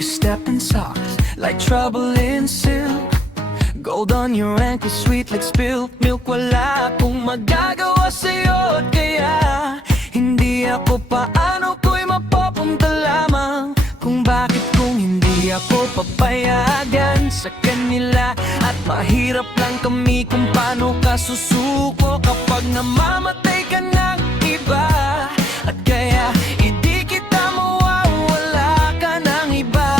You step in socks like trouble in silk. Gold on your ankle, sweet like spilled milk. Wala akong magagawa sa'yo, kaya hindi ako paano ko'y mapapunta lamang. Kung bakit kung hindi ako papayagan sa kanila. At mahirap lang kami kung paano ka susuko kapag namamatay ka ng iba. At kaya hindi kita mawawala ka ng iba.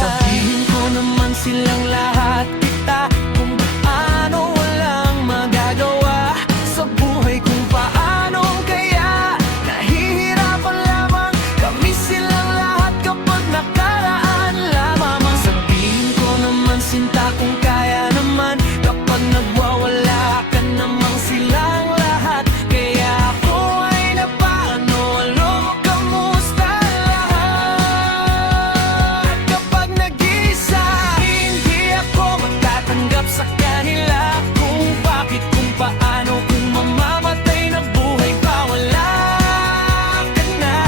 Sabihin ko naman silang lahat kita kung paano walang magagawa sa buhay kung paano kaya nahihirapan lamang kami silang lahat kapag nakaraan lamang. Sabihin ko naman sinta kung kaya naman kapag nagwawala ka namang silang lahat. Kaya ako ay napaano, alo mo kamusta lahat. Kapag nag-isa, hindi ako matatanggap sa kanila. Kung bakit, kung paano, kung mamamatay na buhay pa wala ka na.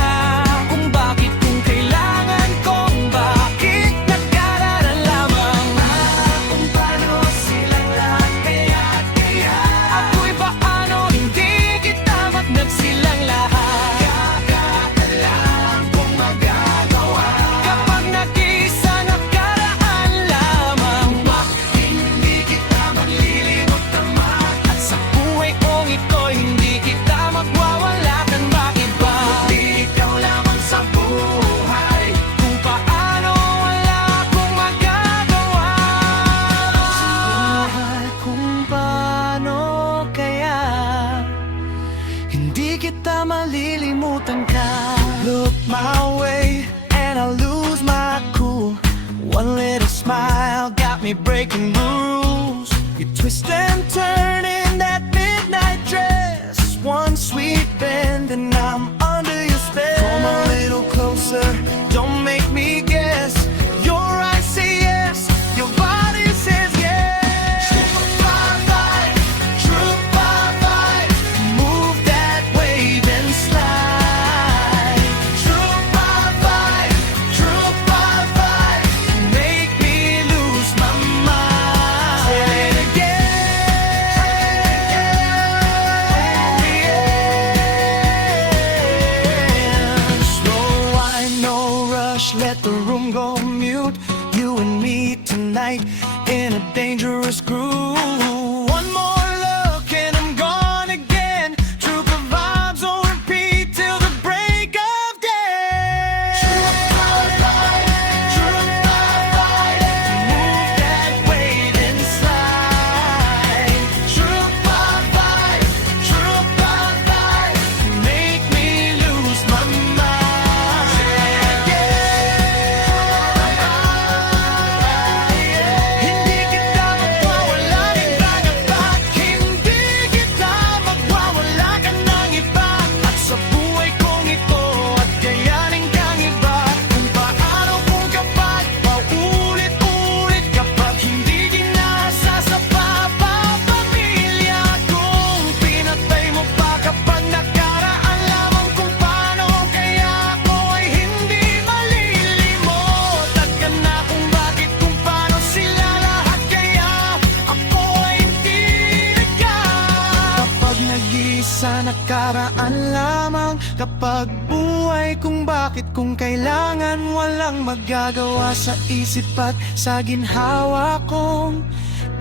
Kung bakit, kung kailangan kong bakit nagkaraan lamang. Kung paano silang lahat kaya ako'y paano hindi kita magnagsilang lahat. Kakatalang kung magagawa kapag nag-isa nakaraan lamang. Bakit hindi kita maglilimot naman at sa buhay kong ito'y hindi kita magwawala kang bakit ba? Hindi ikaw lamang sa buhay kung paano wala akong magagawa. Kung paano kaya hindi kita malilimutan ka. Look my way and I lose my cool. One little smile got me breaking the rules. You twist and turn in that midnight dress. One sweet bend and I'm under your spell. Come a little closer, don't make me guess. Your eyes say yes, your body says yes. Bye-bye, true bye-bye. Move that wave and slide. True bye-bye, make me lose my mind. Say it again. Slow wine, no rush, let the room go mute. You and me tonight in a dangerous groove. One more look and I'm gone again. True vibes on repeat till the break of day. True bye-bye, move that weight inside. True bye-bye, make me lose my mind. Hindi kita magwawala ng bagay. Hindi kita magwawala ka ng iba. At sa buhay kong ito at kayanin kang iba. Kung paano kung kapag paulit-ulit kapag hindi ginasa sa pamilya kung pinatay mo pa kapag nakaraan lamang. Kung paano kaya ako ay hindi malilimot at ka na kung bakit kung paano sila lahat kaya ako ay hindi kapag nag-iisa nakaraan lamang. Kapag buhay kung bakit kung kailangan walang magagawa sa isip at sa ginhawa kong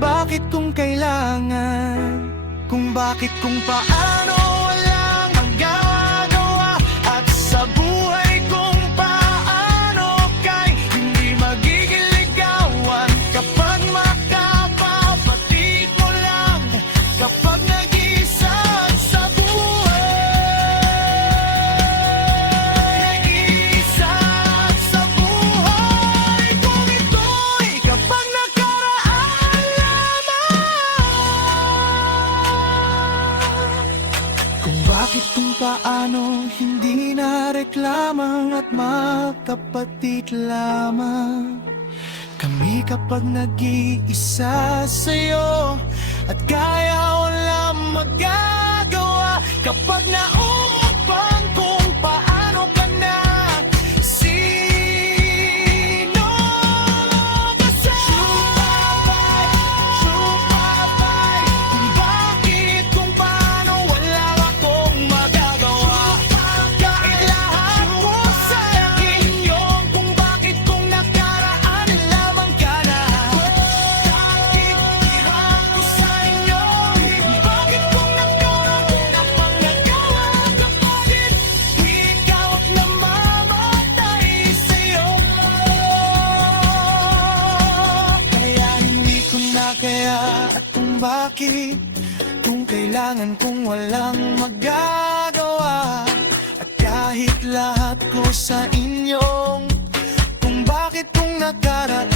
bakit kung kailangan. Kung bakit kung paano walang magagawa at sa buhay kung paano kay hindi magiging ligawan kapag makapapatid mo lang kapag nag-isa sa buhay. Nag-isa sa buhay kung ito'y kapag nakaraan lamang. Kung bakit kung paano hindi na reklamang at magkapatid lamang kami kapag nag-iisa sa'yo at kaya walang magagawa kapag naumupang kung paano ka na. Sino kailangan kong walang magagawa. At kahit lahat ko sa inyong kung bakit kong nakaraan.